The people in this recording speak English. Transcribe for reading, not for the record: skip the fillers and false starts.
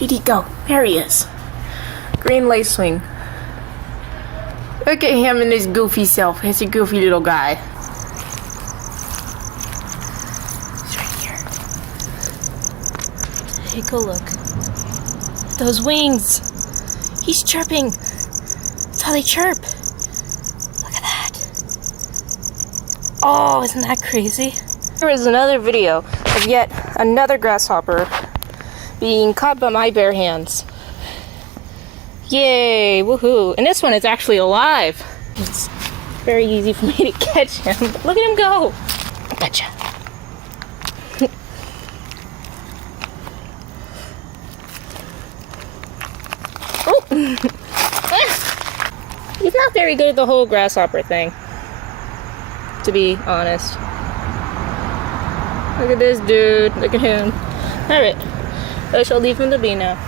Where'd he go? There he is. Green lacewing. Look at him and his goofy self. He's a goofy little guy. He's right here. Take a look. Those wings. He's chirping. That's how they chirp. Look at that. Oh, isn't that crazy? Here is another video of yet another grasshopper being caught by my bare hands. Yay, woohoo. And this one is actually alive. It's very easy for me to catch him. Look at him go. Gotcha. Oh. He's not very good at the whole grasshopper thing, to be honest. Look at this dude. Look at him. Alright. I shall leave him to be now.